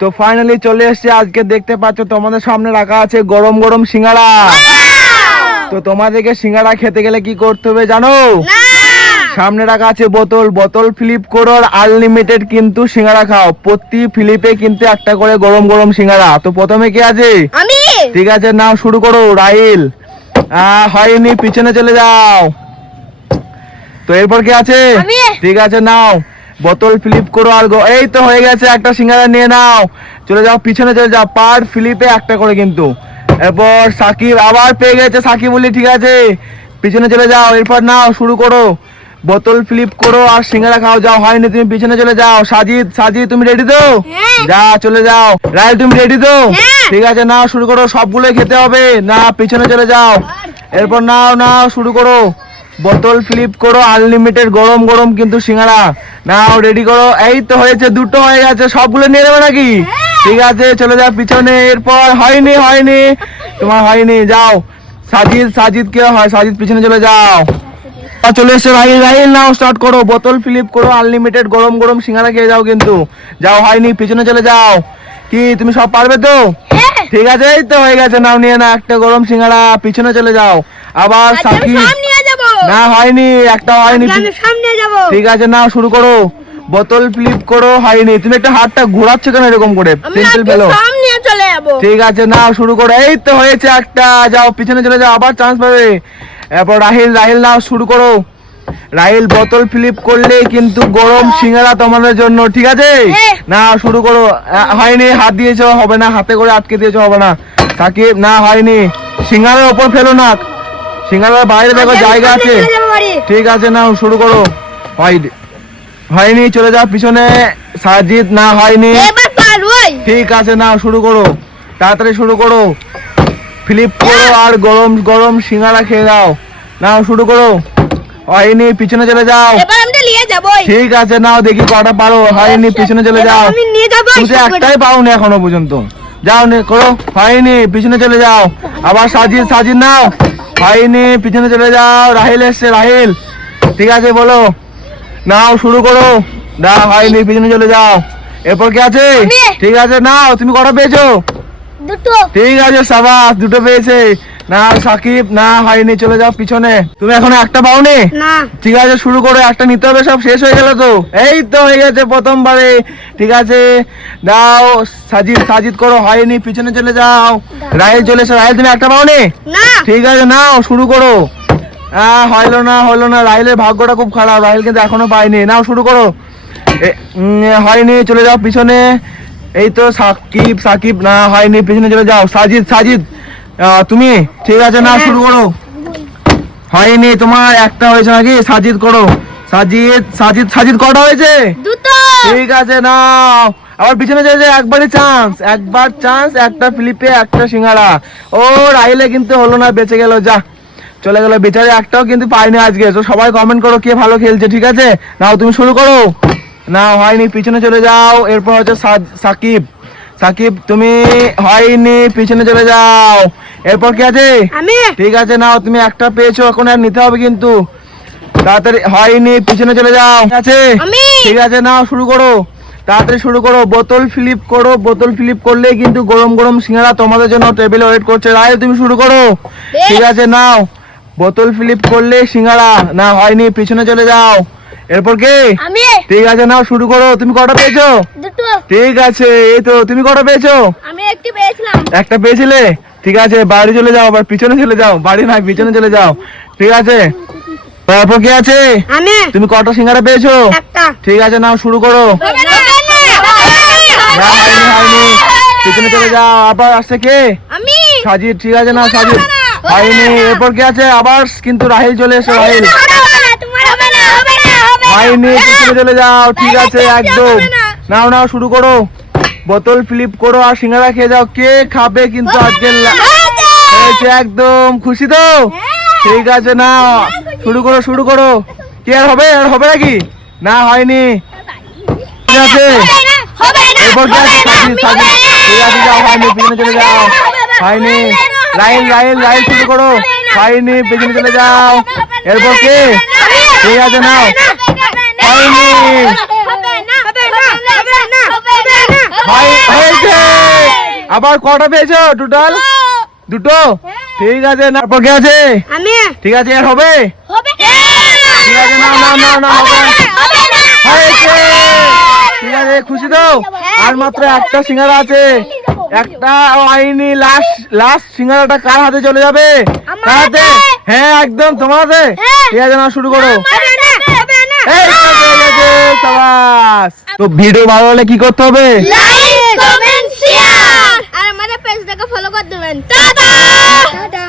তো ফাইনালি চলে এসেছে। আজকে দেখতে পাচ্ছ তোমাদের সামনে রাখা আছে গরম গরম সিঙ্গাড়া। তো তোমাদেরকে সিঙ্গাড়া খেতে গেলে কি করতে হবে জানো? সামনে রাখা আছে বোতল, বোতল ফ্লিপ করো, আনলিমিটেড কিন্তু সিঙ্গাড়া খাও। প্রতি ফ্লিপে কিন্তু একটা করে গরম গরম সিঙ্গাড়া। তো প্রথমে কি আছে? আমি। ঠিক আছে, নাও শুরু করো। রাইল হয়নি, পিছনে চলে যাও। তো এরপর কি আছে? ঠিক আছে, নাও বোতল ফ্লিপ করো আর এই তো হয়ে গেছে, একটা সিঙ্গাড়া নিয়ে নাও। চলে যাও, পিছনে চলে যাও। পার ফ্লিপে একটা করে কিন্তু। এরপর সাকিব আবার পেয়ে গেছে, সাকিব বলি ঠিক আছে, পিছনে চলে যাও। এরপর নাও শুরু করো, বোতল ফ্লিপ করো আর সিঙ্গাড়া খাও। যাও, হয়নি, তুমি পিছনে চলে যাও। সাজিদ, সাজিদ তুমি রেডি তো? যা, চলে যাও। রাইল তুমি রেডি তো? ঠিক আছে, নাও শুরু করো। সবগুলোই খেতে হবে না, পিছনে চলে যাও। এরপর নাও নাও শুরু করো, বোতল ফ্লিপ করো, আনলিমিটেড গরম গরম কিন্তু সিঙ্গাড়া নাও, রেডি করো। এই তো হয়েছে, দুটো হয়ে গেছে। সবগুলো নিয়ে নেবে নাকি? ঠিক আছে, চলে যাও পিছনে। এরপর হয়নি, হয়নি, তোমার হয়নি, যাও। সাজিদ, সাজিদ কে হয়? সাজিদ পিছনে চলে যাও। চলে এসছে রাহিল, রাহিল নাও স্টার্ট করো, বোতল ফ্লিপ করো, আনলিমিটেড গরম গরম সিঙ্গাড়া খেয়ে যাও কিন্তু। যাও, হয়নি, পিছনে চলে যাও। কি তুমি সব পারবে তো? ঠিক আছে, এই তো হয়ে গেছে, নাও নিয়ে না একটা গরম সিঙ্গাড়া, পিছনে চলে যাও। আবার সাকিব, না হয়নি, একটা হয়নি। ঠিক আছে, নাও শুরু করো, বোতল ফ্লিপ করো, হয়নি। তুমি একটা হাতটা ঘোরাচ্ছ কেন এরকম করে? পেন্সিল ফেলো। ঠিক আছে, নাও শুরু করো। এই তো হয়েছে একটা, যাও পিছনে চলে যাও, আবার চান্স পাবে। এরপর রাহিল, রাহিল নাও শুরু করো। রাহিল বোতল ফ্লিপ করলে কিন্তু গরম সিঙ্গাড়া তোমাদের জন্য। ঠিক আছে, না শুরু করো। হয়নি, হাত দিয়েছো, হবে না, হাতে করে আটকে দিয়েছো, হবে না। সাকিব, না হয়নি, সিঙ্গাড়ার ওপর ফেলো না, সিঙ্গাড়ার বাইরে দেখো জায়গা আছে। ঠিক আছে, নাও শুরু করো। হয়নি, চলে যাও পিছনে। সাজিদ, না হয়নি। ঠিক আছে, নাও শুরু করো, তাড়াতাড়ি শুরু করো, ফ্লিপ করো আর গরম গরম সিঙ্গাড়া খেয়ে যাও। নাও শুরু করো। হয়নি, পিছনে চলে যাও। ঠিক আছে, নাও দেখি কটা পারো। হয়নি, পিছনে চলে যাও। তুমি তো একটাই পাওনি এখনো পর্যন্ত। যাও করো। হয়নি, পিছনে চলে যাও। আবার সাজিদ, সাজিদ নাও। হয়নি, পিছনে চলে যাও। রাহিল এসছে, রাহিল ঠিক আছে, বলো। নাও শুরু করো। না হয়নি, পিছনে চলে যাও। এরপর কি আছে? ঠিক আছে, নাও তুমি কটা পেয়েছো? দুটো। ঠিক আছে, সাবাস, দুটো পেয়েছে। না সাকিব, না হয়নি, চলে যাও পিছনে। তুমি এখনো একটা পাওনি? না। ঠিক আছে, শুরু করো, একটা নিতে হবে, সব শেষ হয়ে গেল তো। এই তো হয়ে গেছে প্রথমবারে। ঠিক আছে, দাও। সাজিদ, সাজিদ করো, হয়নি, পিছনে চলে যাও। রাহিল চলে এসো। রাহিল তুমি একটা পাওনি? না। ঠিক আছে, নাও শুরু করো। হইলো না, হলো না। রাহিলের ভাগ্যটা খুব খারাপ, রাহিল কিন্তু এখনো পায়নি। নাও শুরু করো। হয়নি, চলে যাও পিছনে। এই তো সাকিব, সাকিব, না হয়নি, পিছনে চলে যাও। সাজিদ, সাজিদ তুমি? ঠিক আছে, না শুরু করো। হয়নি, তোমার একটা হয়েছে নাকি? সাজিদ করো। সাজিদ, সাজিদ, সাজিদ কটা হয়েছে? দুটো। ঠিক আছে, নাও আবার পিছনে চলে যাও। একবারই চান্স, একবার চান্স, একটা ফ্লিপে একটা সিঙ্গাড়া। ও রাহিলে কিন্তু হলো না, বেঁচে গেল, যা চলে গেল বেচারে, একটাও কিন্তু পাইনি আজকে। তো সবাই কমেন্ট করো কে ভালো খেলছে। ঠিক আছে, নাও তুমি শুরু করো। না হয়নি, পিছনে চলে যাও। এরপর হচ্ছে সাকিব, সাকিব তুমি? হয়নি, পিছনে চলে যাও। এরপর কি আছে? আমি। ঠিক আছে, নাও তুমি একটা পেয়েছো, এখন আর নিতে হবে কিন্তু তাড়াতাড়ি। হয়নি, পিছনে চলে যাও। ঠিক আছে, ঠিক আছে, নাও শুরু করো, তাড়াতাড়ি শুরু করো। বোতল ফ্লিপ করো, বোতল ফ্লিপ করলে কিন্তু গরম গরম সিঙ্গাড়া তোমাদের জন্য টেবিলে ওয়েট করছে। রায় তুমি শুরু করো। ঠিক আছে, নাও বোতল ফ্লিপ করলে সিঙ্গাড়া। না হয়নি, পিছনে চলে যাও। এরপর কে? আমি। ঠিক আছে, নাও শুরু করো। তুমি কটা পেয়েছো? দুটো। ঠিক আছে, এই তো তুমি কটা পেয়েছো? আমি একটি পেয়েছিলাম। একটা পেয়েছিলে? ঠিক আছে, বাড়ি চলে যাও, আবার পিছনে চলে যাও। বাড়ি না, পিছনে চলে যাও। ঠিক আছে, তারপর কি আছে? আমি। তুমি কটা সিঙ্গাড়া পেয়েছো? একটা। ঠিক আছে, নাও শুরু করো। না হয়নি, হয়নি, পিছনে চলে যাও। আবার আসছে কে? আমি। সাজিদ, ঠিক আছে, না সাজিদ হয়নি। এরপর কি আছে? আবার কিন্তু রাহিল চলে এসো। রাহিল হয়নি, পিছনে চলে যাও। ঠিক আছে, একদম। নাও নাও শুরু করো, বোতল ফ্লিপ করো আর সিঙ্গাড়া খেয়ে যাও। কে খাবে কিন্তু আজকে? হয়েছে, একদম খুশি তো? ঠিক আছে, নাও শুরু করো, শুরু করো। কি আর হবে? আর হবে নাকি? না হয়নি। ঠিক আছে, এরপর কি আছে? সাজিদ, সাজিদ ঠিক আছে, যাও। হয়নি, পিছনে চলে যাও। হয়নি। রাহিল, রাহিল, রাহিল শুরু করো। হয়নি, পিছনে চলে যাও। এরপর কে? ঠিক আছে, নাও। হয়নি, হয়েছে, আবার কটা পেয়েছো টোটাল? দুটো। ঠিক আছে, তারপর কে আছে? আমি। ঠিক আছে, এর হবে? হবে। ঠিক আছে, নাও নাও নাও নাও, হবে। হবে না। হয়েছে। ঠিক আছে, খুশি তো? আর মাত্র একটা সিঙ্গারা আছে, একটা হয়নি। লাস্ট সিঙ্গারাটা কার হাতে চলে যাবে? আমার কার হাতে? হাতে। হ্যাঁ, একদম তোমার হাতে। হ্যাঁ। ঠিক আছে, নাও শুরু করো। হবে না। হবে না। এই তো হয়ে গেছে, সাবাস। তো ভিডিও ভালো হলে কি করতে হবে? লাইক, কমেন্ট, শেয়ার আর আমাদের পেজটাকে ফলো করে দেবেন। টাটা। টাটা।